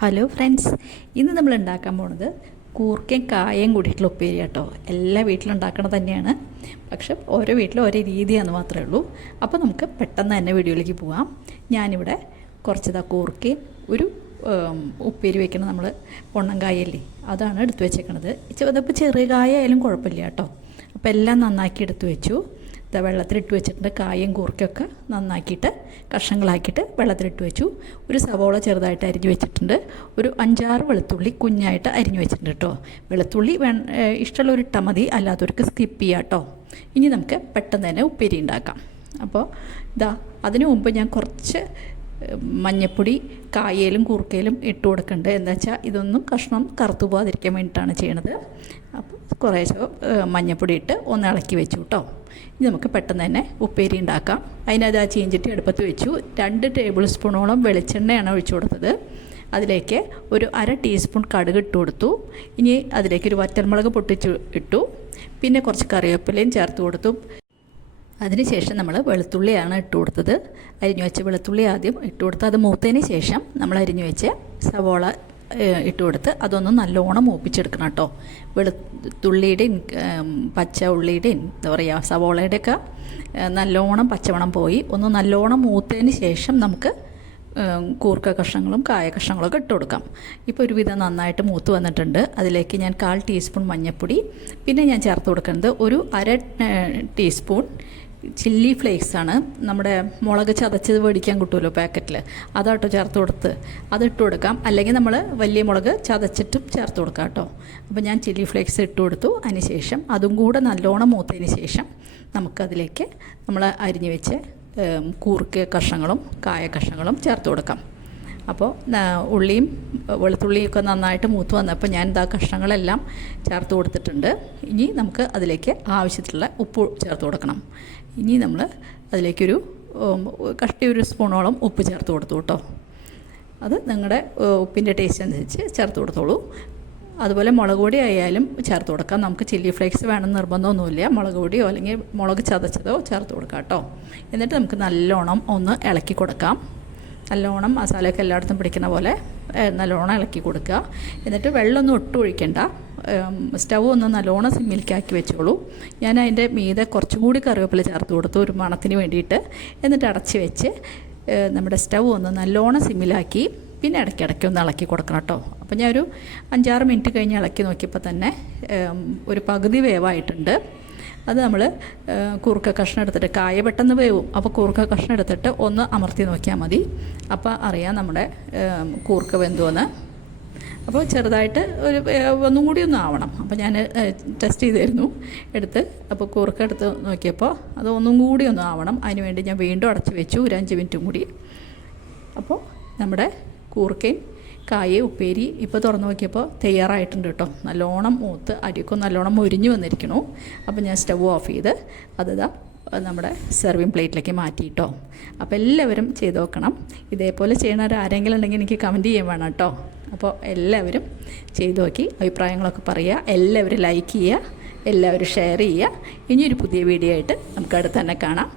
Hello friends, ഇന്ന് നമ്മൾ ഉണ്ടാക്കാൻ പോണത് കൂർക്കയും കായയും കൂടിയിട്ടുള്ള ഉപ്പേരി കേട്ടോ. എല്ലാ വീട്ടിലും ഉണ്ടാക്കണത് തന്നെയാണ്, പക്ഷെ ഓരോ വീട്ടിലും ഓരോ രീതിയാണെന്ന് മാത്രമേ ഉള്ളൂ. അപ്പോൾ നമുക്ക് പെട്ടെന്ന് തന്നെ വീഡിയോയിലേക്ക് പോകാം. ഞാനിവിടെ കുറച്ചതാ കൂർക്കയും ഒരു ഉപ്പേരി വയ്ക്കണം, നമ്മൾ പൊണ്ണങ്കായല്ലേ അതാണ് എടുത്തു വെച്ചേക്കണത്. അതിപ്പോൾ ചെറിയ കായ ആയാലും കുഴപ്പമില്ല കേട്ടോ. അപ്പോൾ എല്ലാം നന്നാക്കി എടുത്തു വെച്ചു. വെള്ളത്തിലിട്ട് വെച്ചിട്ടുണ്ട്. കായും കൂർക്കയൊക്കെ നന്നാക്കിയിട്ട് കഷ്ണങ്ങളാക്കിയിട്ട് വെള്ളത്തിലിട്ട് വെച്ചു. ഒരു സവോള ചെറുതായിട്ട് അരിഞ്ഞു വെച്ചിട്ടുണ്ട്. ഒരു 5-6 വെളുത്തുള്ളി കുഞ്ഞായിട്ട് അരിഞ്ഞു വെച്ചിട്ടുണ്ട് കേട്ടോ. വെളുത്തുള്ളി ഇഷ്ടമുള്ളവർ ഇട്ടാൽ മതി, അല്ലാത്തവർക്ക് സ്കിപ്പ് ചെയ്യാം കേട്ടോ. ഇനി നമുക്ക് പെട്ടെന്ന് തന്നെ ഉപ്പേരി ഉണ്ടാക്കാം. അപ്പോൾ അതിനു മുമ്പ് ഞാൻ കുറച്ച് മഞ്ഞപ്പൊടി കായയിലും കൂർക്കയിലും ഇട്ട് കൊടുക്കുന്നുണ്ട്. എന്താ വെച്ചാൽ ഇതൊന്നും കഷ്ണം കറുത്തു പോകാതിരിക്കാൻ വേണ്ടിയിട്ടാണ് ചെയ്യണത്. അപ്പോൾ കുറേശ്ശെ മഞ്ഞപ്പൊടി ഇട്ട് ഒന്ന് ഇളക്കി വെച്ചു കേട്ടോ. ഇനി നമുക്ക് പെട്ടെന്ന് തന്നെ ഉപ്പേരി ഉണ്ടാക്കാം. അതിനകത്ത് ചീഞ്ചട്ടി അടുപ്പത്ത് വെച്ചു. 2 ടേബിൾ സ്പൂണോളം വെളിച്ചെണ്ണയാണ് ഒഴിച്ചു കൊടുത്തത്. അതിലേക്ക് ഒരു 1/2 ടീസ്പൂൺ കടുക് ഇട്ട് കൊടുത്തു. ഇനി അതിലേക്ക് ഒരു വറ്റൽമുളക് പൊട്ടിച്ച് ഇട്ടു. പിന്നെ കുറച്ച് കറിവേപ്പിലയും ചേർത്ത് കൊടുത്തു. അതിനുശേഷം നമ്മൾ വെളുത്തുള്ളിയാണ് ഇട്ട് കൊടുത്തത്. അരിഞ്ഞു വെച്ച വെളുത്തുള്ളി ആദ്യം ഇട്ട് കൊടുത്ത് അത് മൂത്തതിന് ശേഷം നമ്മൾ അരിഞ്ഞു വെച്ച സവോള ഇട്ട് കൊടുത്ത് അതൊന്ന് നല്ലോണം മൂപ്പിച്ചെടുക്കണം കേട്ടോ. വെളുത്തുള്ളിയുടെയും പച്ച ഉള്ളിയുടെയും എന്താ പറയുക സവോളയുടെയൊക്കെ നല്ലോണം പച്ചമണം പോയി ഒന്ന് നല്ലോണം മൂത്തതിന് ശേഷം നമുക്ക് കൂർക്ക കഷ്ണങ്ങളും കായ കഷ്ണങ്ങളൊക്കെ ഇട്ട് കൊടുക്കാം. ഇപ്പോൾ ഒരുവിധം നന്നായിട്ട് മൂത്ത് വന്നിട്ടുണ്ട്. അതിലേക്ക് ഞാൻ 1/4 ടീസ്പൂൺ മഞ്ഞൾപ്പൊടി, പിന്നെ ഞാൻ ചേർത്ത് കൊടുക്കുന്നത് ഒരു 1/2 ടീസ്പൂൺ ചില്ലി ഫ്ലേക്സാണ്. നമ്മുടെ മുളക് ചതച്ചത് മേടിക്കാൻ കിട്ടുമല്ലോ പാക്കറ്റിൽ, അതാട്ടോ ചേർത്ത് കൊടുത്ത് അതിട്ട് കൊടുക്കാം. അല്ലെങ്കിൽ നമ്മൾ വലിയ മുളക് ചതച്ചിട്ടും ചേർത്ത് കൊടുക്കാം കേട്ടോ. അപ്പോൾ ഞാൻ ചില്ലി ഫ്ലേക്സ് ഇട്ട് കൊടുത്തു. അതിന് ശേഷം അതും കൂടെ നല്ലോണം മൂത്തതിന് ശേഷം നമുക്കതിലേക്ക് നമ്മൾ അരിഞ്ഞു വെച്ച് കൂർക്ക കഷ്ണങ്ങളും കായ കഷ്ണങ്ങളും ചേർത്ത് കൊടുക്കാം. അപ്പോൾ ഉള്ളിയും വെളുത്തുള്ളിയൊക്കെ നന്നായിട്ട് മൂത്ത് വന്നപ്പോൾ ഞാൻ കഷ്ണങ്ങളെല്ലാം ചേർത്ത് കൊടുത്തിട്ടുണ്ട്. ഇനി നമുക്ക് അതിലേക്ക് ആവശ്യത്തിലുള്ള ഉപ്പ് ചേർത്ത് കൊടുക്കണം. ഇനി നമ്മൾ അതിലേക്കൊരു ഒരു സ്പൂണോളം ഉപ്പ് ചേർത്ത് കൊടുത്തു കേട്ടോ. അത് നിങ്ങളുടെ ഉപ്പിൻ്റെ ടേസ്റ്റ് അനുസരിച്ച് ചേർത്ത് കൊടുത്തോളൂ. അതുപോലെ മുളക് പൊടി ആയാലും ചേർത്ത് കൊടുക്കാം. നമുക്ക് ചില്ലി ഫ്ലേക്സ് വേണമെന്ന് നിർബന്ധമൊന്നുമില്ല. മുളക് പൊടിയോ അല്ലെങ്കിൽ മുളക് ചതച്ചതോ ചേർത്ത് കൊടുക്കാം കേട്ടോ. എന്നിട്ട് നമുക്ക് നല്ലോണം ഒന്ന് ഇളക്കി കൊടുക്കാം. നല്ലോണം മസാലയൊക്കെ എല്ലായിടത്തും പിടിക്കുന്ന പോലെ നല്ലോണം ഇളക്കി കൊടുക്കുക. എന്നിട്ട് വെള്ളമൊന്നും ഒട്ടും ഒഴിക്കണ്ട. സ്റ്റൗ ഒന്ന് നല്ലോണം സിമ്മിലേക്കാക്കി വെച്ചോളൂ. ഞാൻ അതിൻ്റെ മീതെ കുറച്ചും കൂടി കറിവേപ്പില ചേർത്ത് കൊടുത്തു ഒരു മണത്തിന് വേണ്ടിയിട്ട്. എന്നിട്ട് അടച്ച് വെച്ച് നമ്മുടെ സ്റ്റൗ ഒന്ന് നല്ലോണം സിമ്മിലാക്കി പിന്നെ ഇടയ്ക്കിടയ്ക്ക് ഒന്ന് ഇളക്കി കൊടുക്കണം കേട്ടോ. അപ്പോൾ ഞാൻ ഒരു 5-6 മിനിറ്റ് കഴിഞ്ഞ് ഇളക്കി നോക്കിയപ്പോൾ തന്നെ ഒരു പകുതി വേവായിട്ടുണ്ട്. അത് നമ്മൾ കൂർക്ക കഷ്ണം എടുത്തിട്ട് കായ പെട്ടെന്ന് വേവും. അപ്പോൾ കൂർക്ക കഷ്ണം എടുത്തിട്ട് ഒന്ന് അമർത്തി നോക്കിയാൽ മതി. അപ്പോൾ അറിയാം നമ്മുടെ കൂർക്ക വെന്തുവെന്ന്. അപ്പോൾ ചെറുതായിട്ട് ഒന്നും കൂടി ഒന്ന് ആവണം. അപ്പോൾ ഞാൻ ടെസ്റ്റ് ചെയ്തായിരുന്നു എടുത്ത്. അപ്പോൾ കൂർക്ക എടുത്ത് നോക്കിയപ്പോൾ അത് ഒന്നും കൂടി ഒന്ന് ആവണം. അതിന് വേണ്ടി ഞാൻ വീണ്ടും അടച്ച് വെച്ചു ഒരു 5 മിനിറ്റും കൂടി. അപ്പോൾ നമ്മുടെ കൂർക്കയും കായ ഉപ്പേരി ഇപ്പോൾ തുറന്ന് നോക്കിയപ്പോൾ തയ്യാറായിട്ടുണ്ട് കേട്ടോ. നല്ലോണം മൂത്ത് അരിയൊക്കെ നല്ലോണം മൊരിഞ്ഞ് വന്നിരിക്കണു. അപ്പോൾ ഞാൻ സ്റ്റവ് ഓഫ് ചെയ്ത് നമ്മുടെ സെർവിങ് പ്ലേറ്റിലേക്ക് മാറ്റിയിട്ടോ. അപ്പോൾ എല്ലാവരും ചെയ്ത് നോക്കണം. ഇതേപോലെ ചെയ്യണവർ ആരെങ്കിലും ഉണ്ടെങ്കിൽ എനിക്ക് കമൻറ്റ് ചെയ്യാൻ വേണം കേട്ടോ. അപ്പോൾ എല്ലാവരും ചെയ്ത് നോക്കി അഭിപ്രായങ്ങളൊക്കെ പറയുക. എല്ലാവരും ലൈക്ക് ചെയ്യുക, എല്ലാവരും ഷെയർ ചെയ്യുക. ഇനിയൊരു പുതിയ വീഡിയോ ആയിട്ട് നമുക്ക് അടുത്ത് തന്നെ കാണാം.